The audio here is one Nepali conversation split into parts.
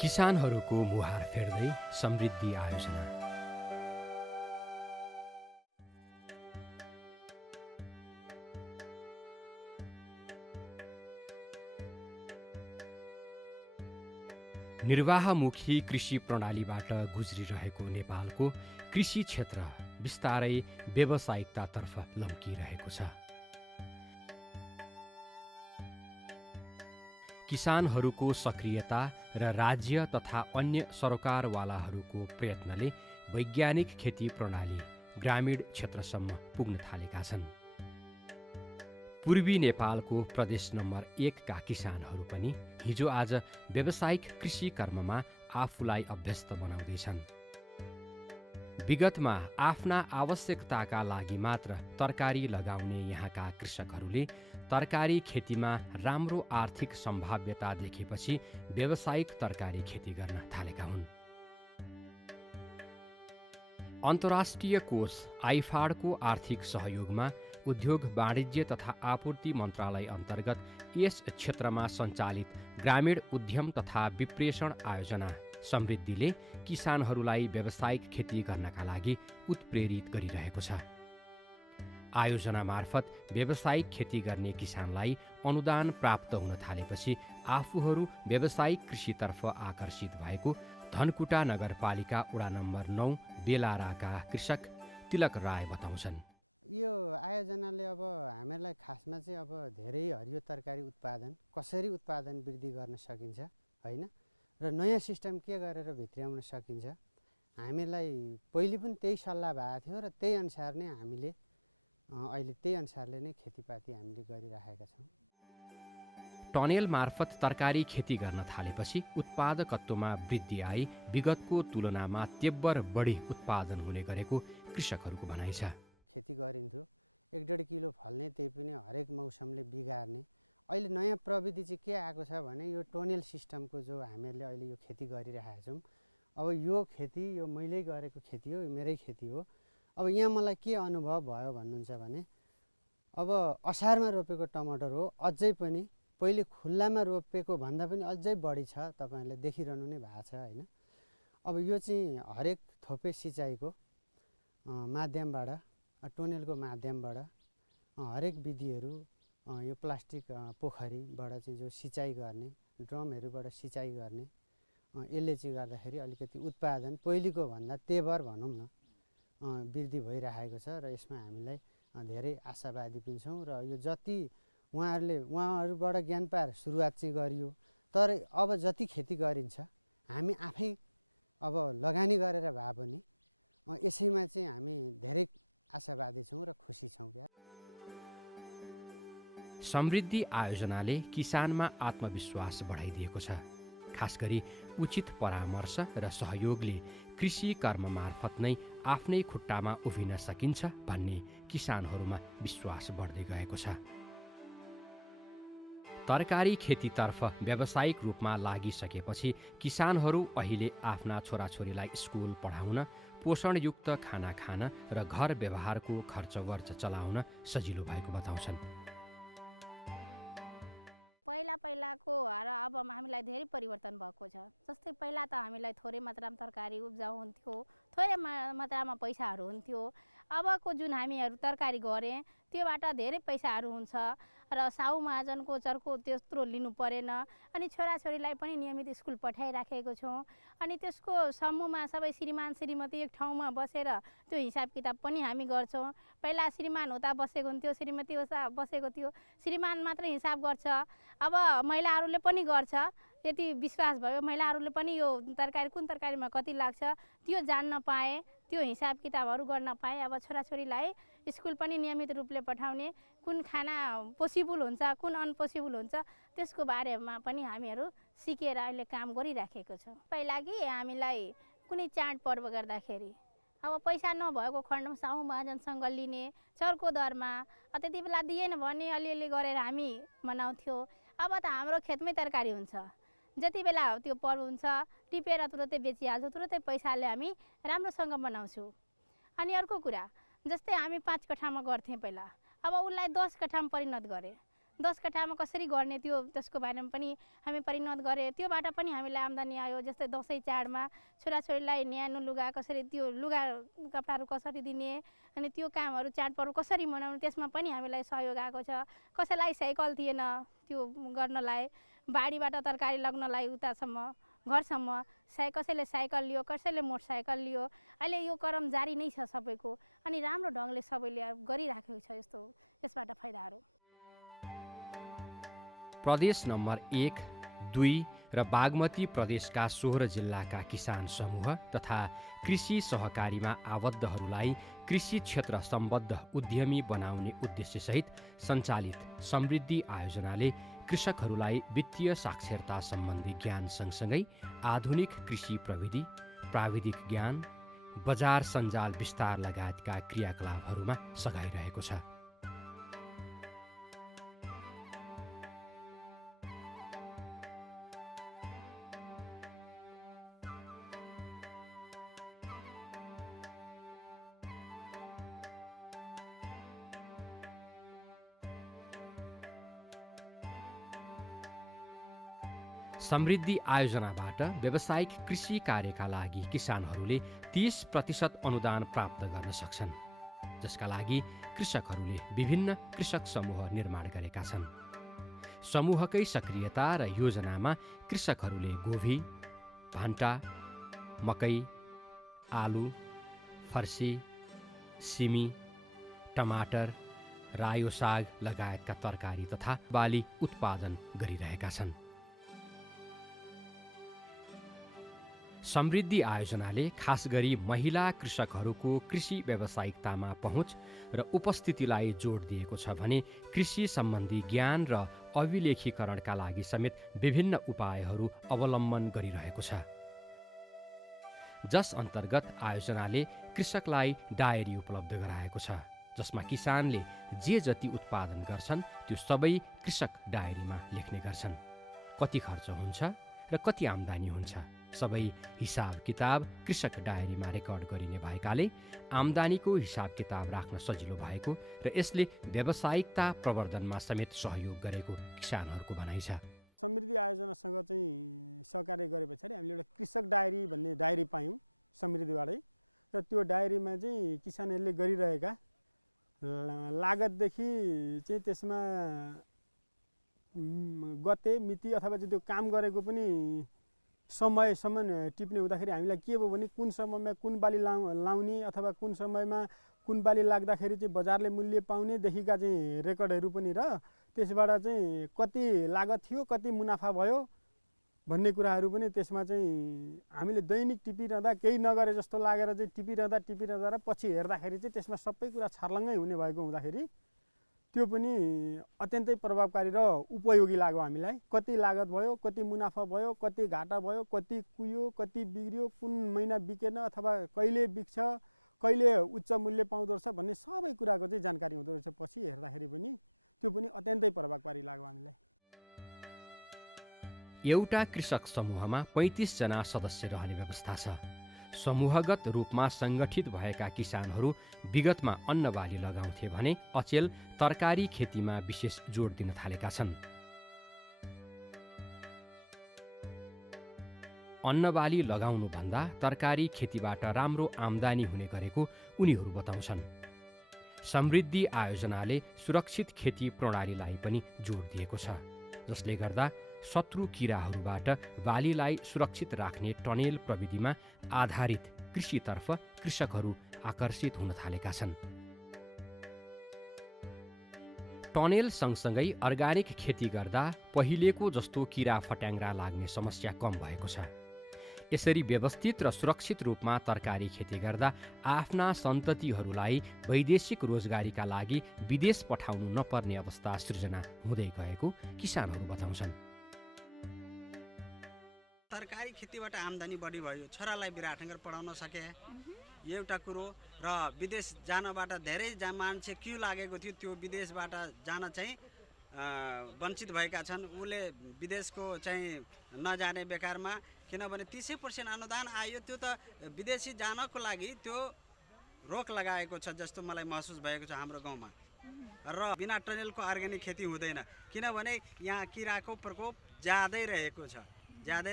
किसानहरूको मुहार फेर्दै समृद्धि आयोजना। निर्वाहमुखी कृषि प्रणालीबाट गुज्रिरहेको नेपालको कृषि क्षेत्र बिस्तारै व्यावसायिकतातर्फ लम्किरहेको छ। किसानहरूको सक्रियता र राज्य तथा अन्य सरकारवालाहरूको प्रयत्नले वैज्ञानिक खेती प्रणाली ग्रामीण क्षेत्रसम्म पुग्न थालेका छन्। पूर्वी नेपालको प्रदेश नम्बर 1 का किसानहरू पनि हिजो आज व्यावसायिक कृषि कर्ममा आफूलाई अभ्यस्त बनाउँदैछन्। विगतमा आफ्ना आवश्यकताका लागि मात्र तरकारी लगाउने यहाँका कृषकहरूले तरकारी खेतीमा राम्रो आर्थिक सम्भाव्यता देखेपछि व्यावसायिक तरकारी खेती गर्न थालेका हुन्। अन्तर्राष्ट्रिय कोष आइफाडको आर्थिक सहयोगमा उद्योग वाणिज्य तथा आपूर्ति मन्त्रालय अन्तर्गत यस क्षेत्रमा सञ्चालित ग्रामीण उद्यम तथा विप्रेषण आयोजना समृद्धिले किसानहरूलाई व्यावसायिक खेती गर्नका लागि उत्प्रेरित गरिरहेको छ। आयोजना मार्फत व्यावसायिक खेती गर्ने किसानलाई अनुदान प्राप्त हुन थालेपछि आफूहरू व्यावसायिक कृषितर्फ आकर्षित भएको धनकुटा नगरपालिका वडा नम्बर 9 बेलाराका कृषक तिलक राय बताउँछन्। यो आयोजनाले अब हामीलाई खासमा चाहिँ अब धेरै हरियो तरकारी उत्पादन कसरी उत्पादन वृद्धि गर्न सकिन्छ हैन र नयाँ सिस्टम के गरेर भित्र्याउन सकिन्छ हामीलाई पहिले पनि त्यही सल्लाह भएको थियो र त्यही अनुसार नै हामीले अहिले त्यही अनुसारले नै खेतीपाती हामीले गरिरहेका छौँ। टनेल मार्फत तरकारी खेती गर्न थालेपछि उत्पादकत्वमा वृद्धि आई विगतको तुलनामा तेब्बर बढी उत्पादन हुने गरेको कृषकहरूको भनाइ छ। खेती गरिन्थ्यो 1.5 किलो फल्ने त्यही पनि हरेक मौसमले बिगार्ने। अहिले नयाँ प्रविधि चाहिँ के आएको छ भने यो टोनेल सिस्टमको जो हामीले अहिले यो खेती गरिरहेका छौँ। अब यो खेती यो मैले गरेको खेती हो, यो मेरै खेती हो। अब यहाँ मलाई के अनुभव भयो भन्नुहुन्छ भने अब असारमा रोपेको टमाटर हो अझै पनि पहिले खुल्लामा रोपेको भन्दा पनि अझै बढी छ। तपाईहरुले देखिरहनु नै भएको छ हैन। अब यो चाहिँ हरेक थोपे सिँचाइको माध्यमबाट टोनेलको माध्यमबाट हरेक विधिहरू यो प्लास्टिक पोखरीबाट चाहिँ जो सिँचाइ गर्ने ड्रमहरूबाट सिँचाइ गर्ने यसले चाहिँ गर्दाखेरि अलिकति उत्पादन पहिलेको भन्दा तेबर भनौँ न वृद्धि भइरहेको छ र यसमा हामीलाई धेरै आशावादी पनि छौँ र यो जति उहाँहरूबाट ज्ञान पाएर सुरुवात चाहिँ गरियो तर अब जति खेती गरिन्छ हामी आफै अब लगानी गरेर भए पनि यसैमा चाहिँ हामी धेरै आशावादी छौँ र खुसी छौँ। समृद्धि आयोजनाले किसानमा आत्मविश्वास बढाइदिएको छ। खास गरी उचित परामर्श र सहयोगले कृषि कर्म मार्फत नै आफ्नै खुट्टामा उभिन सकिन्छ भन्ने किसानहरूमा विश्वास बढ्दै गएको छ। तरकारी खेतीतर्फ व्यावसायिक रूपमा लागिसकेपछि किसानहरू अहिले आफ्ना छोराछोरीलाई स्कुल पढाउन, पोषणयुक्त खाना खान र घर व्यवहारको खर्चवर्च चलाउन सजिलो भएको बताउँछन्। पहिलाको र अब हामीलाई धेरै परिवर्तन भएको छ। जस्तै पहिला त हामीलाई थोरै मात्रामा तरकारी उब्जाउ हुन्थ्यो, थोरै मात्रामा पैसाहरू हुन्थ्यो। अबको जुन हामीहरू तरकारी गरे त्योबाट धेरै पैसाहरू हुन्छ र साहु महाजनको चर्को त्यत्रो लिनु परेन अनि छोराछोरीलाई पनि नियमित स्कुल पठाइराखेको छौँ। अनि त्यसको समूहमा सबै श्रीमान श्रीमती एक ठाउँमा बसेर त्यो हिसाब किताब पनि हामी गर्छौँ। पहिला श्रीमान उता बसेको हुन्थ्यो, श्रीमती उता बसेको थियो, श्रीमान मात्र हिसाब गर्छ। अब महिलाहरूले पनि गर्छ। यति विश्वास भयो महिलाहरूले पनि यो तरकारी कुन तरकारीमा कति लाग्छ त्यो जान्न पाए, त्यो हिसाब किताबहरू गर्न पाए। अब छोराछोरीलाई स्कुल पनि नियमित रूपले पठाउने, कुन खाना पोसिबल हुन्छ कुन अनपोसिबल हुन्छ त्यसको बारेमा पनि हामीहरू सिकेर अहिले काम गरिराखेको छौँ। पहिला कि हामीलाई कुनै चाड पर्व गर्दाखेरि अब पैसा नभएको खण्डमा साहु महाजनसँग लिने चर्को दरमा त्यति बेला दिएन भने अलिअलि गरेर हामी मनाउँथ्यौँ। अब त हाम्रो खेतमै तरकारी हुन्छ, जति बेला त्यो पर्व हुन्छ टिपेर तुरन्तै बेचिहाल्छौँ, तुरन्तै पैसाले हामी राम्रोसँग बनाउँछौँ। अनि अर्को कुरा जस्तै हामी 5 कट्ठामा गर्थ्यौँ पहिला, अब उसलाई 10 कट्ठामा परिणत गरे। 10 कट्ठामा कसरी गर्ने त्यसको बारेमा पनि हामी परिणत गरे। त्योबाट पनि हामीलाई आम्दानी आयो। जस्तै दसैँ चाडमा छोराछोरीलाई न्यानो लुगा कसरी, त्यो लुगा कपडाहरू कसरी दिने, अनि त्यो कामहरू चाडपर्व कसरी मनाउने, त्यसमा पनि हामीलाई सहयोग आएको छ। कसैलाई साइकल थिएन त्यो गर्नलाई, बारीबाट तरकारी लग्नलाई उतासम्म घरसम्म कसैले साइकल लियो, कसैले मोटरसाइकल लियो। अहिले यो क्रम जारी नै छ सबैको, अनि राम्रो ढङ्गले सबैले गरिराखेको छ यस्तो यसबाट फाइदाहरू। प्रदेश नम्बर 1, 2 र बागमती प्रदेशका 16 जिल्लाका किसान समूह तथा कृषि सहकारीमा आबद्धहरूलाई कृषि क्षेत्र सम्बद्ध उद्यमी बनाउने उद्देश्यसहित सञ्चालित समृद्धि आयोजनाले कृषकहरूलाई वित्तीय साक्षरता सम्बन्धी ज्ञान सँगसँगै आधुनिक कृषि प्रविधि, प्राविधिक ज्ञान, बजार सञ्जाल विस्तार लगायतका क्रियाकलापहरूमा सघाइरहेको छ। समृद्धि आयोजनाबाट व्यावसायिक कृषि कार्यका लागि किसानहरूले 30% अनुदान प्राप्त गर्न सक्छन्, जसका लागि कृषकहरूले विभिन्न कृषक समूह निर्माण गरेका छन्। समूहकै सक्रियता र योजनामा कृषकहरूले गोभी, भान्टा, मकै, आलु, फर्सी, सिमी, टमाटर, रायो साग लगायतका तरकारी तथा बाली उत्पादन गरिरहेका छन्। समृद्धि आयोजनाले खास गरी महिला कृषकहरूको कृषि व्यावसायिकतामा पहुँच र उपस्थितिलाई जोड दिएको छ भने कृषि सम्बन्धी ज्ञान र अभिलेखीकरणका लागि समेत विभिन्न उपायहरू अवलम्बन गरिरहेको छ, जस अन्तर्गत आयोजनाले कृषकलाई डायरी उपलब्ध गराएको छ, जसमा किसानले जे जति उत्पादन गर्छन् त्यो सबै कृषक डायरीमा लेख्ने गर्छन्। कति खर्च हुन्छ र कति आम्दानी हुन्छ, सबै हिसाब किताब कृषक डायरीमा रेकर्ड गरिने भएकाले आम्दानीको हिसाब किताब राख्न सजिलो भएको र यसले व्यावसायिकता प्रवर्धनमा समेत सहयोग गरेको किसानहरूको भनाइ छ। समृद्धि आयोजनासँग चाहिँ सहकार्य गरे पछाडि हामीले एउटा कृषक डायरी भन्ने डायरी पायौँ समृद्धिबाटै, र त्यो डायरीमा चाहिँ किसानहरूले गरिरहेका लागतदेखि चाहिँ त्यसमा गते मिति अथवा चाहिँ त्यो काम गरेको पनि समयसम्म टिप्ने हुँदाखेरि हामीलाई के भयो भने कुन समयमा कुन बाली लाउने अथवा कुन समयमा कुन बाली लाग्दाखेरि चाहिँ बजारले मूल्य पाउनेदेखिका चाहिँ रेकर्डहरू पनि र त्यसबाट चाहिँ कति लागत थियो, कति मुनाफा भयो भन्ने कुराहरू पनि त्यसमा चाहिँ हामीले दैनिक टिपिरहँदा केही नगरे जस्तो लागेर चाहिँ टिपिरहँदा र पछि हेर्दाखेरि चाहिँ त्यसमा सबै कुरा छर्लङ्गै हुने भएको हुँदाखेरि त्यो पनि अत्यन्तै प्रभावकारी र उपयोगी लाग्यो हामीलाई। कति लागत भयो, कति मुनाफा भयो, कति घाटा भयो, कति कुहियो, कति बिग्रियो, कुन महिना बिकेन अथवा कहिले बिक्छ, कहिले उच्च मूल्य पाउँदो रहेछ भन्ने सबै कुराको चाहिँ जानकारी हुँदो रहेछ। पछि हेर्दाखेरि पनि त्यो पनि अत्यन्तै प्रभावकारी लाग्यो हामीलाई। एउटा कृषक समूहमा 35 जना सदस्य रहने व्यवस्था छ। समूहगत रूपमा सङ्गठित भएका किसानहरू विगतमा अन्नबाली लगाउँथे भने अचेल तरकारी खेतीमा विशेष जोड दिन थालेका छन्। अन्नबाली लगाउनुभन्दा तरकारी खेतीबाट राम्रो आम्दानी हुने गरेको उनीहरू बताउँछन्। समृद्धि आयोजनाले सुरक्षित खेती प्रणालीलाई पनि जोड दिएको छ, जसले गर्दा शत्रु किराहरूबाट बालीलाई सुरक्षित राख्ने टनेल प्रविधिमा आधारित कृषितर्फ कृषकहरू आकर्षित हुन थालेका छन्। टनेल सँगसँगै अर्गानिक खेती गर्दा पहिलेको जस्तो किरा फट्याङ्ग्रा लाग्ने समस्या कम भएको छ। यसरी व्यवस्थित र सुरक्षित रूपमा तरकारी खेती गर्दा आफ्ना सन्ततिहरूलाई वैदेशिक रोजगारीका लागि विदेश पठाउनु नपर्ने अवस्था सृजना हुँदै गएको किसानहरू बताउँछन्। तरकारी खेतीबाट आम्दानी बढी भयो, छोरालाई बिराटनगर पढाउन सके एउटा कुरो, र विदेश जानबाट धेरै मान्छे क्यु लागेको थियो, त्यो विदेशबाट जान चाहिँ वञ्चित भएका छन्। उसले विदेशको चाहिँ नजाने बेकारमा, किनभने 30% अनुदान आयो, त्यो त विदेशी जानको लागि त्यो रोक लगाएको छ जस्तो मलाई महसुस भएको छ हाम्रो गाउँमा। र बिना टनेलको अर्ग्यानिक खेती हुँदैन, किनभने यहाँ किराको प्रकोप ज्यादै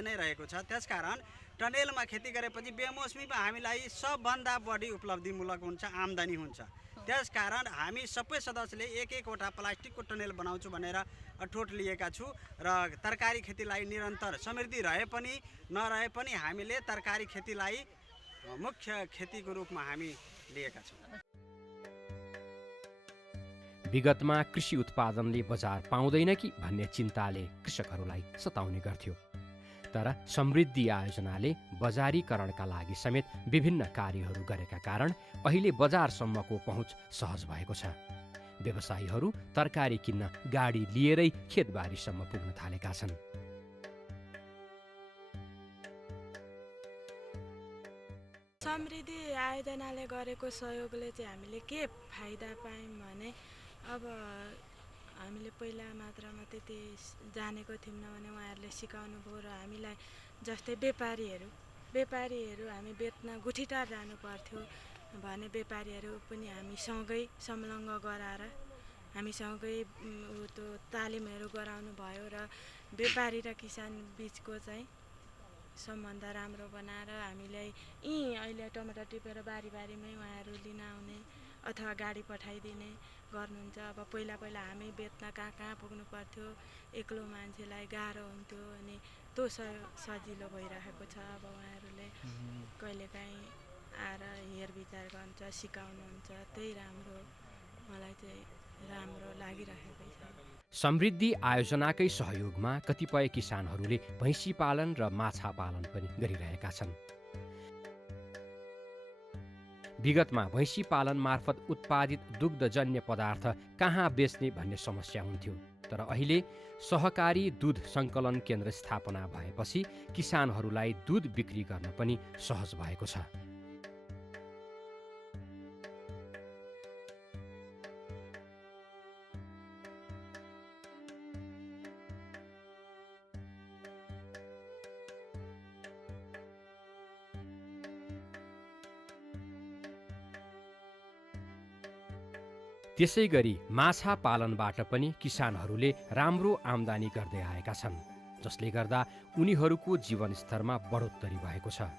नै रहेको छ। त्यसकारण टनेलमा खेती गरेपछि बेमौसमीमा हामीलाई सबभन्दा बढी उपलब्धिमूलक हुन्छ, आम्दानी हुन्छ। त्यसकारण हामी सबै सदस्यले एक-एकवटा प्लास्टिकको टनेल बनाउँछु भनेर अठोट लिएका छु र तरकारी खेतीलाई निरन्तर समृद्धि रहे पनि नरहे पनि हामीले तरकारी खेतीलाई मुख्य खेतीको रूपमा हामी लिएका छौँ। विगतमा कृषि उत्पादनले बजार पाउँदैन कि भन्ने चिन्ताले कृषकहरूलाई सताउने गर्थ्यो, तर समृद्धि आयोजनाले बजारीकरणका लागि समेत विभिन्न कार्यहरू गरेका कारण अहिले बजारसम्मको पहुँच सहज भएको छ। व्यवसायीहरू तरकारी किन्न गाडी लिएरै खेतबारीसम्म पुग्न थालेका छन्। समृद्धि आयोजनाले गरेको सहयोगले चाहिँ हामीले के फाइदा पायौँ भने, अब हामीले पहिला मात्रामा त्यति जानेको थियौँ भने उहाँहरूले सिकाउनु भयो र हामीलाई जस्तै व्यापारीहरू हामी बेच्न गुठीटार जानु पर्थ्यो भने व्यापारीहरू पनि हामीसँगै संलग्न गराएर हामीसँगै त्यो तालिमहरू गराउनु भयो र व्यापारी र किसान बिचको चाहिँ सम्बन्ध राम्रो बनाएर हामीलाई अहिले टमाटर टिपेर बारीमै उहाँहरू लिन आउने अथवा गाडी पठाइदिने गर्नुहुन्छ। अब पहिला हामी बेच्न कहाँ पुग्नु पर्थ्यो, एक्लो मान्छेलाई गाह्रो हुन्थ्यो, अनि त्यो सजिलो भइरहेको छ। अब उहाँहरूले कहिलेकाहीँ आएर हेरविचार गर्नुहुन्छ, सिकाउनुहुन्छ, त्यही राम्रो, मलाई चाहिँ राम्रो लागिरहेको छ। समृद्धि आयोजनाकै सहयोगमा कतिपय किसानहरूले भैँसी पालन र माछा पालन पनि गरिरहेका छन्। विगतमा भैँसी पालन मार्फत उत्पादित दुग्धजन्य पदार्थ कहाँ बेच्ने भन्ने समस्या हुन्थ्यो, तर अहिले सहकारी दुध सङ्कलन केन्द्र स्थापना भएपछि किसानहरूलाई दुध बिक्री गर्न पनि सहज भएको छ। त्यसै गरी माछा पालनबाट पनि किसानहरूले राम्रो आम्दानी गर्दै आएका छन्, जसले गर्दा उनीहरूको जीवनस्तरमा बढोत्तरी भएको छ।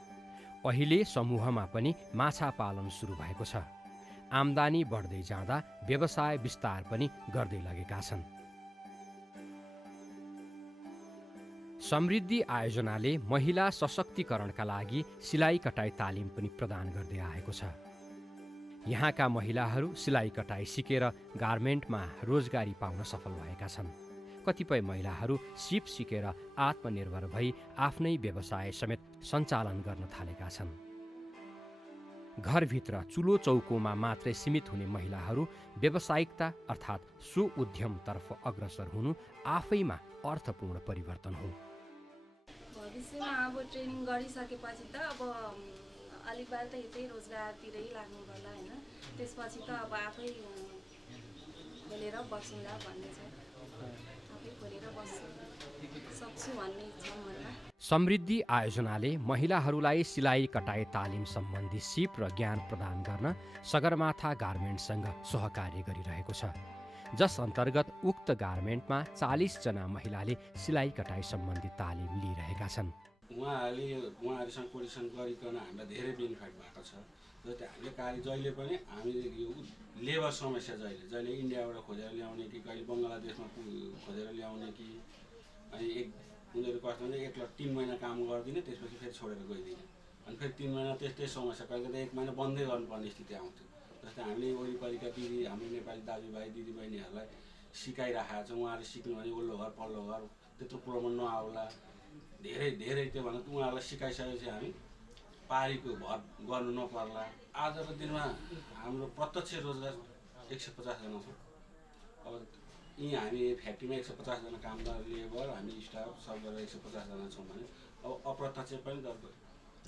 अहिले समूहमा पनि माछा पालन सुरु भएको छ। आम्दानी बढ्दै जाँदा व्यवसाय विस्तार पनि गर्दै लगेका छन्। समृद्धि आयोजनाले महिला सशक्तिकरणका लागि सिलाइ कटाइ तालिम पनि प्रदान गर्दै आएको छ। यहाँका महिलाहरू सिलाइ कटाइ सिकेर गार्मेन्टमा रोजगारी पाउन सफल भएका छन्। कतिपय महिलाहरू सिप सिकेर आत्मनिर्भर भई आफ्नै व्यवसाय समेत सञ्चालन गर्न थालेका छन्। घरभित्र चुलो चौकोमा मात्रै सीमित हुने महिलाहरू व्यावसायिकता अर्थात् स्व-उद्यमतर्फ अग्रसर हुनु आफैमा अर्थपूर्ण परिवर्तन हो। भविष्यमा अब ट्रेनिङ गरिसकेपछि त अब अलिकबार त यतै रोजगारतिरै लाग्नु पर्ला होइन, त्यसपछि त अब आफै खोलेर बस्नुला भन्ने छ, आफै खोलेर सक्छु भन्ने इच्छा मनमा। समृद्धि आयोजनाले महिलाहरूलाई सिलाइ कटाइ तालिम सम्बन्धी सिप र ज्ञान प्रदान गर्न सगरमाथा गार्मेन्टसँग सहकार्य गरिरहेको छ, जस अन्तर्गत उक्त गार्मेन्टमा 40 जना महिलाले सिलाइ कटाइ सम्बन्धी तालिम लिइरहेका छन्। उहाँहरूसँग कोर्डिनेसन गरिकन हामीलाई धेरै बेनिफिट भएको छ। जस्तै हामीले कार्य जहिले पनि हामीले यो लेबर समस्या जहिले इन्डियाबाट खोजेर ल्याउने कि कहिले बङ्गलादेशमा खोजेर ल्याउने कि अनि उनीहरू कस्तो भने 3 महिना काम गरिदिने, त्यसपछि फेरि छोडेर गइदिने, अनि फेरि 3 महिना त्यस्तै समस्या, कहिले त 1 महिना बन्दै गर्नुपर्ने स्थिति आउँथ्यो। जस्तै हामीले वरिपरिका हाम्रो नेपाली दाजुभाइ दिदीबहिनीहरूलाई सिकाइराखेका छौँ। उहाँहरूले सिक्नु भने वल्लो घर पल्लो घर त्यत्रो प्रब्लम नआउला, धेरै त्यो भन्दा उहाँहरूलाई सिकाइसकेपछि हामी पारीको भर गर्नु नपर्ला। आजको दिनमा हाम्रो प्रत्यक्ष रोजगार 150 जना छौँ। अब यहीँ हामी फ्याक्ट्रीमा 150 जना काम गर्ने लेबर, हामी स्टाफ सब गरेर 150 जना छौँ भने अब अप्रत्यक्ष पनि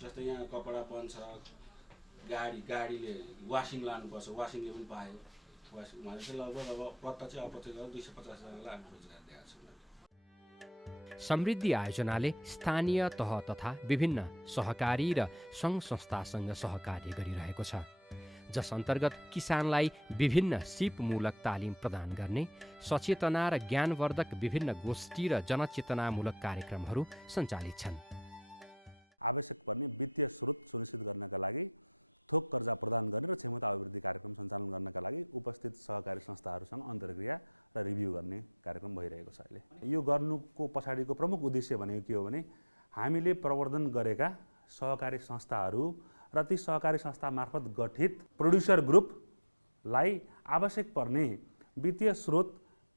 जस्तै यहाँ कपडा बन्छ, गाडीले वासिङ लानुपर्छ, वासिङले पनि पायो। वासिङ भनेपछि लगभग अब प्रत्यक्ष अप्रत्यक्ष 250 जनालाई हामी रोजगार दिएका छौँ। समृद्धि आयोजनाले स्थानीय तह तथा विभिन्न सहकारी र सङ्घ संस्थासँग सहकार्य गरिरहेको छ। जस अन्तर्गत किसानलाई विभिन्न सिपमूलक तालिम प्रदान गर्ने, सचेतना र ज्ञानवर्धक विभिन्न गोष्ठी र जनचेतनामूलक कार्यक्रमहरू सञ्चालित छन्। आवश्यक पर्ने वित्तीय स्रोत सुनिश्चित गर्नका लागि थोक कर्जा प्रदान गर्ने र क्षमता अभिवृद्धि कार्यक्रम सञ्चालन गर्नका लागि उपस्थित सहकारी संस्थाहरूसँग अन्तर्क्रिया र रिभ्यू गर्ने कार्यक्रम भइरहेको छ। अहिले यो गर्नुको पछाडिको प्रमुख उद्देश्य भनेको के हो भने हामीले प्रवर्धन गरेका सहकारी संस्थाहरू र ती सहकारी संस्था मार्फत गठित प्रोड्युसर ग्रुपलाई आवश्यक पर्ने वित्तीय स्रोत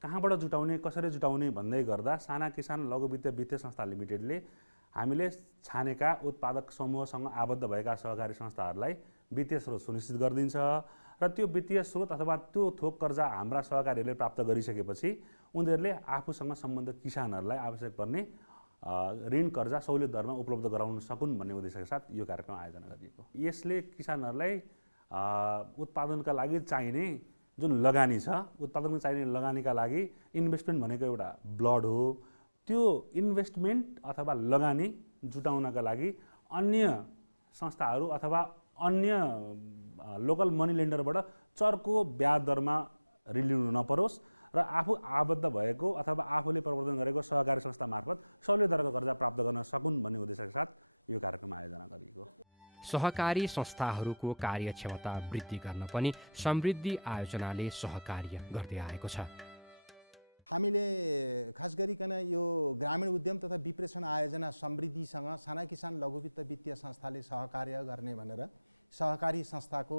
कहाँबाट जुटाउने, कसरी जुटाउने भन्दै गर्दा साना किसान लघु वित्तीय संस्था लिमिटेडले हामीले छानेका उत्पादक समूहसँग आबद्ध भएका सहकारी संस्थाहरूलाई वित्तीय स्रोत सुनिश्चित गरिदिन्छ र त्यो वित्तीय स्रोत अथवा त्यो थोक कर्जा हाम्रा सहकारीहरूले प्राप्त गरिसकेपछि उनीहरूले आफूसँग सम्बन्धित किसानहरूलाई आवश्यक पर्ने ऋण कर्जा सहुलियत दरमा उपलब्ध गराउन सकुन् भन्ने उद्देश्यका साथ यो कार्यक्रम आयोजना गरिएको। यसले किसानहरूलाई उत्पादनका लागि चाहिने जुन लगानी छ, उत्पादनमा चाहिने लगानीका लागि इन्भेस्टमेन्ट भनेको एउटा ब्लड हो। त्यो इन्भेस्टमेन्ट अथवा लगानी जुटाउनका लागि अन्य संस्थाहरू अथवा अन्य लोकल मनी लेन्डरबाट चर्को ब्याज दरमा ऋण लिनु नपरोस् र आफू आबद्ध भएको अथवा आफूले प्रवर्धन गरेको सहकारी संस्था मार्फत सहुलियत दरको कर्जा प्राप्त गर्न सकुन् भन्ने उद्देश्यका साथ यो कार्यक्रम आयोजना गरिएको। सहकारी संस्थाहरूको कार्यक्षमता वृद्धि गर्न पनि समृद्धि आयोजनाले सहकार्य गर्दै आएको छ। हामीले खास गरिकन यो ग्रामीण उद्यम तथा विप्रेषण आयोजना समृद्धिसँग साना किसान लघुवित्त वित्तीय संस्थाले सहकार्य गर्ने भनेर सहकारी संस्थाको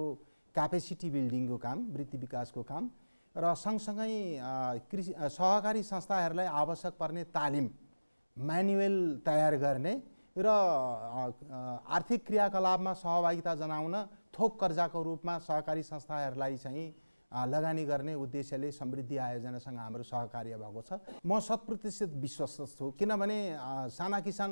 क्यापेसिटी बिल्डिङको काम, वृत्ति विकासको काम र सँगसँगै सहकारी संस्थाहरूलाई आवश्यक पर्ने तालिम म्यानुअल तयार गर्ने र आर्थिक क्रियाकलापमा सहभागिता जनाउन थोक कर्जाको रूपमा सहकारी संस्थाहरूलाई चाहिँ लगानी गर्ने उद्देश्यले समृद्धि आयोजनासँग हाम्रो सहकार्य भएको छ। म 100% विश्वस्त छु, किनभने साना किसान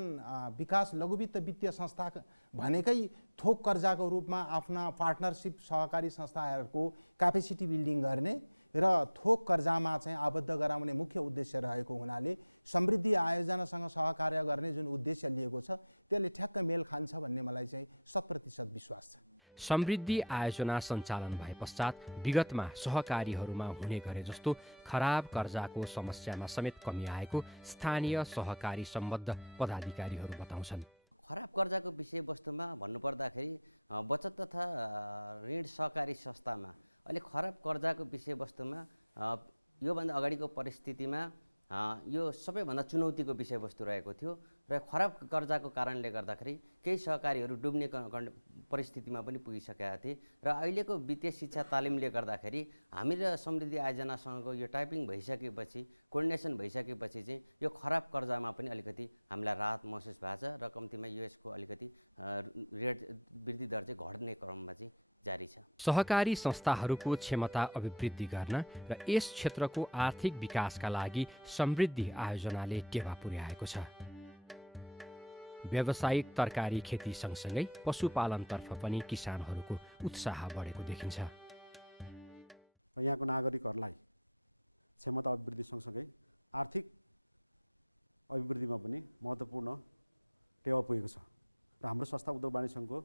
विकास लघुवित्त वित्तीय संस्था भनेकै थोक कर्जाको रूपमा आफ्ना पार्टनरसिप सहकारी संस्थाहरूको क्यापेसिटी बिल्डिङ गर्ने र थोक कर्जामा चाहिँ आबद्ध गराउने मुख्य उद्देश्य रहेको हुनाले समृद्धि आयोजनासँग सहकार्य गर्ने जुन उद्देश्य लिएको छ त्यसले ठ्याक्क मेल खान्छ भन्ने मलाई चाहिँ 100% विश्वास छ। समृद्धि आयोजना सञ्चालन भए पश्चात विगतमा सहकारीहरूमा हुने गरे जस्तो खराब कर्जाको समस्यामा समेत कमी आएको स्थानीय सहकारी सम्बद्ध पदाधिकारीहरू बताउँछन्। खराब कर्जाको विषयवस्तुमा भन्नुपर्दाखेरि बचत तथा ऋण सहकारी संस्थामा अहिले खराब कर्जाको विषयवस्तुमा योभन्दा अगाडिको परिस्थितिमा यो सबैभन्दा चुनौतीको विषयवस्तु रहेको थियो र खराब कर्जाको कारणले गर्दाखेरि केही सहकारीहरू डुब्ने परिस्थितिमा पनि पुगिसकेका थिए र अहिलेको वित्तीय शिक्षा तालिमले गर्दाखेरि हामी र समृद्धि आयोजनासँगको यो टाइपिङ भइसकेपछि, कोर्डिनेसन भइसकेपछि चाहिँ यो खराब कर्जामा पनि अलिकति हामीलाई राहत महसुस भएको छ र कम्तीमा यसको अलिकति रेट वृद्धि दर चाहिँ घट्ने क्रममा चाहिँ जारी छ। सहकारी संस्थाहरूको क्षमता अभिवृद्धि गर्न र यस क्षेत्रको आर्थिक विकासका लागि समृद्धि आयोजनाले टेवा पुर्याएको छ। व्यावसायिक तरकारी खेती सँगसँगै पशुपालनतर्फ पनि किसानहरूको उत्साह बढेको देखिन्छ। यहाँको नागरिकहरूलाई क्षमता अभिवृद्धि सँगसँगै आर्थिक अभिवृद्धिमा पनि महत्त्वपूर्ण टेवा पुगेको छ र हाम्रो संस्था उद्योग वाणिज्य सङ्घको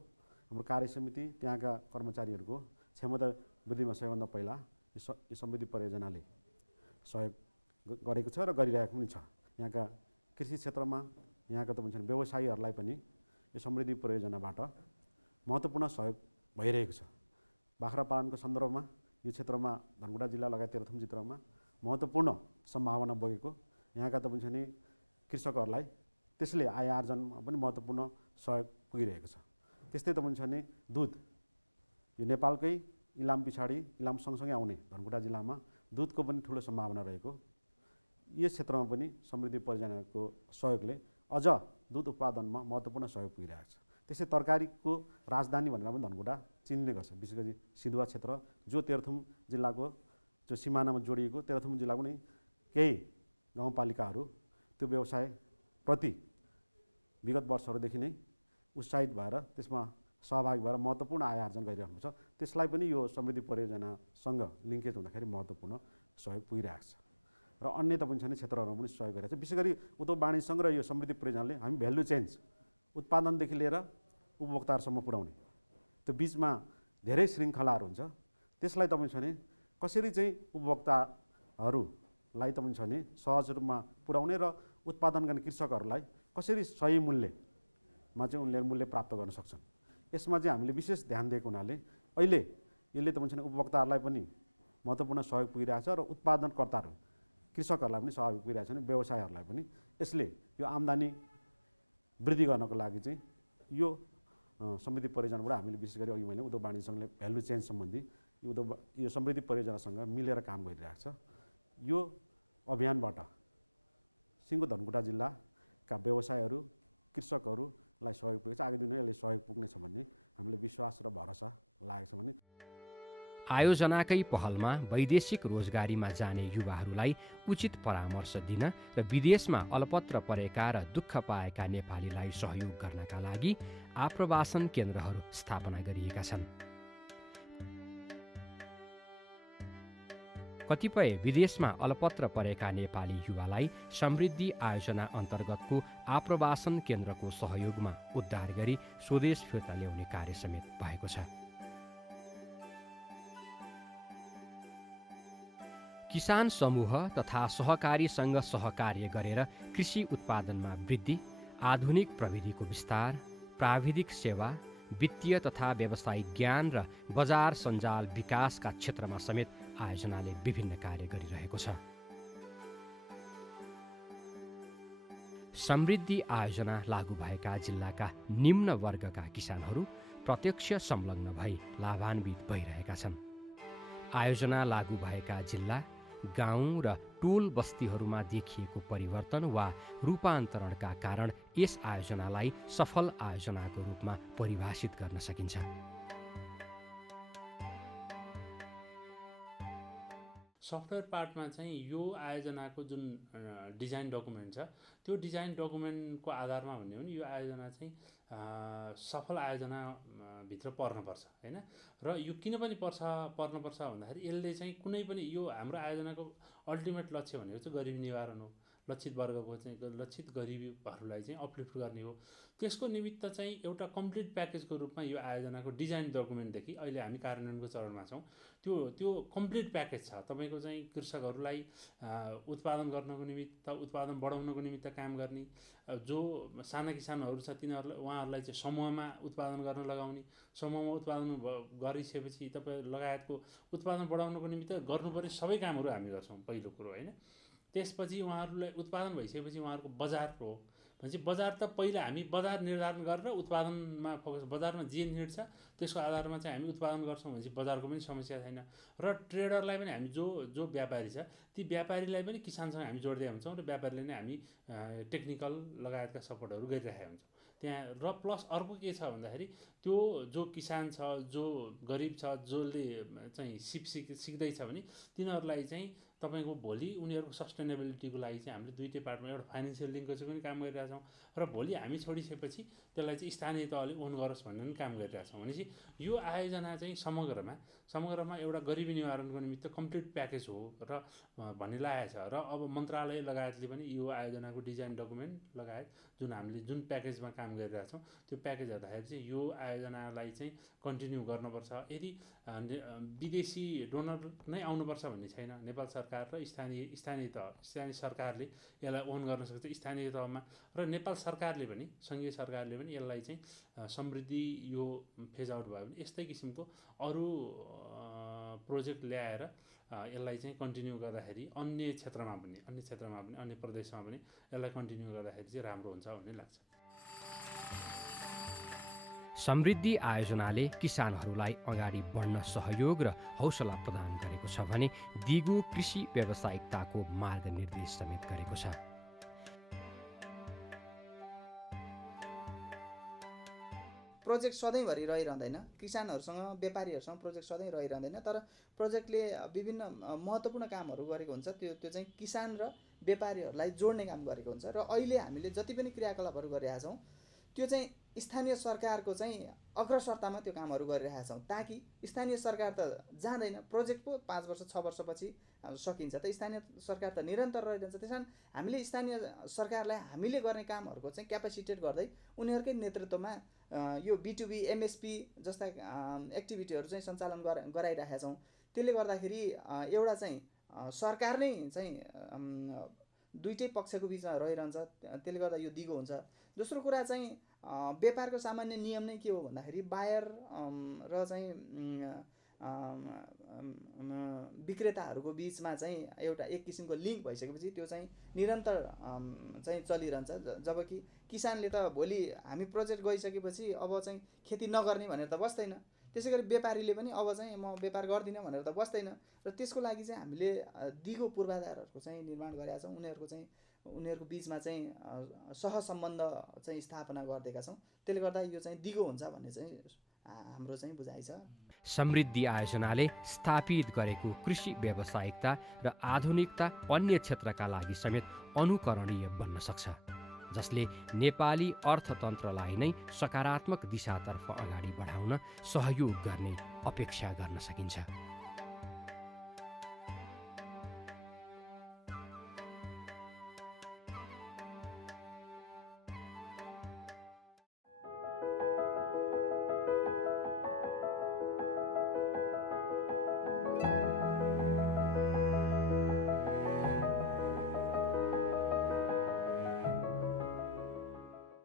हाम्रो कार्य समिति त्यहाँका कर्मचारीहरूको क्षमता वृद्धिमा सबैभन्दा पहिला यो समृद्धि परियोजनाले सहयोग गरेको छ र गरिरहेको पनि छ। यहाँका कृषि क्षेत्रमा यहाँका त भन्छन् व्यवसायीहरूलाई पनि यो समृद्धि परियोजनाबाट महत्त्वपूर्ण सहयोग भइरहेको छ। बाख्रा पालनको सन्दर्भमा यो क्षेत्रमा धनकुटा जिल्ला लगायत तेह्रथुम क्षेत्रमा महत्त्वपूर्ण सम्भावना बगेको यहाँका त भन्छ नि कृषकहरूलाई त्यसले आय आर्जनमा पनि महत्त्वपूर्ण सहयोग पुगिरहेको छ। त्यस्तै त भन्छ नि दुध, यो नेपालकै इलाम पछाडि इलाम सँगसँगै आउने धनकुटा जिल्लामा दुधको पनि ठुलो सम्भावना रहेको यस क्षेत्रमा पनि समृद्धि परियोजनाको सहयोगले अझ दुध उत्पादनमा महत्त्वपूर्ण सहयोग पुगिरहेको छ। त्यसै तरकारीको राजधानी भनेर पनि धनकुटा चिन्ने गर्छ, विशेष गरी सिधुवा क्षेत्र जो तेह्रथुम जिल्लाको जो सिमानामा जोडिएको तेह्रथुम जिल्लाको नै केही गाउँपालिकाहरू त्यो व्यवसायप्रति विगत वर्षहरूदेखि नै उत्साहित भएर त्यसमा सहभागी भएर महत्त्वपूर्ण आय आर्जन गरिरहेको छ। त्यसलाई पनि यो समृद्धि परियोजनासँग लिङ्केज हुँदाखेरि महत्त्वपूर्ण सहयोग पुगिरहेको छ र अन्य त पनि छैन क्षेत्रहरूमा पनि सहयोग गरिरहेको छ। विशेष गरी उद्योग वाणिज्य सङ्घ र यो समृद्धि परियोजनाले हामी भ्यालु चेन्ज उत्पादनदेखि लिएर उपभोक्ताहरूसम्म पुर्याउने त्यो बिचमा धेरै श्रृङ्खलाहरू हुन्छ। त्यसलाई तपाईँ छ भने कसरी चाहिँ उपभोक्ताहरूलाई तपाईँ छ भने सहज रूपमा पुर्याउने र उत्पादन गर्ने कृषकहरूलाई कसरी सही मूल्यमा चाहिँ उनले मूल्य प्राप्त गर्न सक्छन्, यसमा चाहिँ हामीले विशेष ध्यान दिएको हुनाले अहिले यसले तपाईँ छ भने उपभोक्ताहरूलाई पनि महत्त्वपूर्ण सहयोग पुगिरहेको छ र उत्पादनकर्ताहरू कृषकहरूलाई पनि सहयोग पुगिरहेको छ भने व्यवसायहरूलाई पनि यसले यो आम्दानी वृद्धि गर्नको लागि चाहिँ यो समृद्धि परियोजनाबाट हामीले विशेष गरी अघि मैले उद्योग वाणिज्य सङ्घले भ्यालु चेन सम्बन्धी यो समृद्धि परियोजनासँग मिलेर काम गरिरहेको छ। यो अभियानबाट सिङ्गो धनकुटा जिल्लाका व्यवसायहरू कृषकहरूलाई सहयोग पुगेको छ। आगामी दिनमा यसले सहयोग पुग्नेछ भन्ने हामीले विश्वास र भरोसा लागेको छ। भने आयोजनाकै पहलमा वैदेशिक रोजगारीमा जाने युवाहरूलाई उचित परामर्श दिन र विदेशमा अलपत्र परेका र दुःख पाएका नेपालीलाई सहयोग गर्नका लागि आप्रवासन केन्द्रहरू स्थापना गरिएका छन्। कतिपय विदेशमा अलपत्र परेका नेपाली युवालाई समृद्धि आयोजना अन्तर्गतको आप्रवासन केन्द्रको सहयोगमा उद्धार गरी स्वदेश फिर्ता ल्याउने कार्य समेत भएको छ। किसान समूह तथा सहकारीसँग सहकार्य गरेर कृषि उत्पादनमा वृद्धि, आधुनिक प्रविधिको विस्तार, प्राविधिक सेवा, वित्तीय तथा व्यावसायिक ज्ञान र बजार सञ्जाल विकासका क्षेत्रमा समेत आयोजनाले विभिन्न कार्य गरिरहेको छ। समृद्धि आयोजना लागू भएका जिल्लाका निम्न वर्गका किसानहरू प्रत्यक्ष संलग्न भई लाभान्वित भइरहेका छन्। आयोजना लागू भएका जिल्ला, गाउँ र टोल बस्तीहरूमा देखिएको परिवर्तन वा रूपान्तरणका कारण यस आयोजनालाई सफल आयोजनाको रूपमा परिभाषित गर्न सकिन्छ। सफ्टवेयर पार्टमा चाहिँ यो आयोजनाको जुन डिजाइन डकुमेन्ट छ त्यो डिजाइन डकुमेन्टको आधारमा भन्यो भने यो आयोजना चाहिँ सफल आयोजना भित्र पर्नुपर्छ हैन। र यो किन पनि पर्नुपर्छ भन्दाखेरि यसले चाहिँ कुनै पनि यो हाम्रो आयोजनाको अल्टिमेट लक्ष्य भनेको चाहिँ गरिबी निवारण हो। लक्षित वर्गको चाहिँ लक्षित गरिबीहरूलाई चाहिँ अपलिफ्ट गर्ने हो। त्यसको निमित्त चाहिँ एउटा कम्प्लिट प्याकेजको रूपमा यो आयोजनाको डिजाइन डकुमेन्टदेखि अहिले हामी कार्यान्वयनको चरणमा छौँ। त्यो कम्प्लिट प्याकेज छ। तपाईँको चाहिँ कृषकहरूलाई उत्पादन गर्नको निमित्त, उत्पादन बढाउनको निमित्त काम गर्ने, जो साना किसानहरू छ तिनीहरूलाई उहाँहरूलाई चाहिँ समूहमा उत्पादन गर्न लगाउने, समूहमा उत्पादन गरिसकेपछि तपाईँ लगायतको उत्पादन बढाउनको निमित्त गर्नुपर्ने सबै कामहरू हामी गर्छौँ पहिलो कुरो हैन। त्यसपछि उहाँहरूलाई उत्पादन भइसकेपछि उहाँहरूको बजार हो भनेपछि बजार त पहिला हामी बजार निर्धारण गरेर उत्पादनमा फोकस, बजारमा जे निड छ त्यसको आधारमा चाहिँ हामी उत्पादन गर्छौँ भनेपछि बजारको पनि समस्या छैन। र ट्रेडरलाई पनि हामी जो व्यापारी छ ती व्यापारीलाई पनि किसानसँग हामी जोड्दै हुन्छौँ र व्यापारीले नै हामी टेक्निकल लगायतका सपोर्टहरू गरिरहेका हुन्छौँ त्यहाँ। र प्लस अर्को के छ भन्दाखेरि त्यो जो किसान छ, जो गरिब छ, जसले चाहिँ सिक्दैछ भने तिनीहरूलाई चाहिँ तपाईँको भोलि उनीहरूको सस्टेनेबिलिटीको लागि चाहिँ हामीले दुईटै पार्टमा एउटा फाइनेन्सियल लिङ्कको चाहिँ पनि काम गरिरहेछौँ र भोलि हामी छोडिसकेपछि त्यसलाई चाहिँ स्थानीय तहले ओन गरोस् भन्ने पनि काम गरिरहेछौँ। भनेपछि यो आयोजना चाहिँ समग्रमा एउटा गरिबी निवारणको निमित्त कम्प्लिट प्याकेज हो र भन्ने लागेको छ। र अब मन्त्रालय लगायतले पनि यो आयोजनाको डिजाइन डकुमेन्ट लगायत जुन हामीले जुन प्याकेजमा काम गरिरहेछौँ त्यो प्याकेज हेर्दाखेरि चाहिँ यो आयोजनालाई चाहिँ कन्टिन्यू गर्नुपर्छ। यदि विदेशी डोनर नै आउनुपर्छ भन्ने छैन। नेपाल सरकार र स्थानीय सरकारले यसलाई ओन गर्न सक्छ स्थानीय तहमा। र नेपाल सरकारले पनि, सङ्घीय सरकारले पनि यसलाई चाहिँ समृद्धि यो फेज आउट भयो भने यस्तै किसिमको अरू प्रोजेक्ट ल्याएर यसलाई चाहिँ कन्टिन्यू गर्दाखेरि अन्य क्षेत्रमा पनि अन्य प्रदेशमा पनि यसलाई कन्टिन्यू गर्दाखेरि चाहिँ राम्रो हुन्छ भन्ने लाग्छ। समृद्धि आयोजनाले किसानहरूलाई अगाडि बढ्न सहयोग र हौसला प्रदान गरेको छ भने दिगो कृषि व्यावसायिकताको मार्गनिर्देश समेत गरेको छ। प्रोजेक्ट सधैँभरि रहिरहँदैन, किसानहरूसँग व्यापारीहरूसँग प्रोजेक्ट सधैँ रहिरहँदैन, तर प्रोजेक्टले विभिन्न महत्त्वपूर्ण कामहरू गरेको हुन्छ। त्यो चाहिँ किसान र व्यापारीहरूलाई जोड्ने काम गरेको हुन्छ। र अहिले हामीले जति पनि क्रियाकलापहरू गरिरहेका छौँ त्यो चाहिँ स्थानीय सरकारको चाहिँ अग्रसरतामा त्यो कामहरू गरिरहेका छौँ, ताकि स्थानीय सरकार त जाँदैन, प्रोजेक्ट पो 5 वर्ष 6 वर्षपछि सकिन्छ त, स्थानीय सरकार त निरन्तर रहिरहन्छ। त्यस कारण हामीले स्थानीय सरकारलाई हामीले गर्ने कामहरूको चाहिँ क्यापासिटेट गर्दै उनीहरूकै नेतृत्वमा यो B2B MSP जस्ता एक्टिभिटीहरू चाहिँ सञ्चालन गराइरहेका छौँ। त्यसले गर्दाखेरि एउटा चाहिँ सरकार नै चाहिँ दुईटै पक्षको बिचमा रहिरहन्छ, त्यसले गर्दा यो दिगो हुन्छ। दोस्रो कुरा चाहिँ व्यापारको सामान्य नियम नै के हो भन्दाखेरि बायर र चाहिँ विक्रेताहरूको बिचमा चाहिँ एउटा एक किसिमको लिङ्क भइसकेपछि त्यो चाहिँ निरन्तर चाहिँ चलिरहन्छ। जबकि किसानले त भोलि हामी प्रोजेक्ट गइसकेपछि अब चाहिँ खेती नगर्ने भनेर त बस्दैन, त्यसै गरी व्यापारीले पनि अब चाहिँ म व्यापार गर्दिनँ भनेर त बस्दैन। र त्यसको लागि चाहिँ हामीले दिगो पूर्वाधारहरूको चाहिँ निर्माण गरेका छौँ। उनीहरूको बिचमा चाहिँ सहसम्बन्ध चाहिँ स्थापना गरिदिएका छौँ। त्यसले गर्दा यो चाहिँ दिगो हुन्छ भन्ने चाहिँ हाम्रो चाहिँ बुझाइ छ। समृद्धि आयोजनाले स्थापित गरेको कृषि व्यावसायिकता र आधुनिकता अन्य क्षेत्रका लागि समेत अनुकरणीय बन्न सक्छ, जसले नेपाली अर्थतन्त्रलाई नै सकारात्मक दिशातर्फ अगाडि बढाउन सहयोग गर्ने अपेक्षा गर्न सकिन्छ।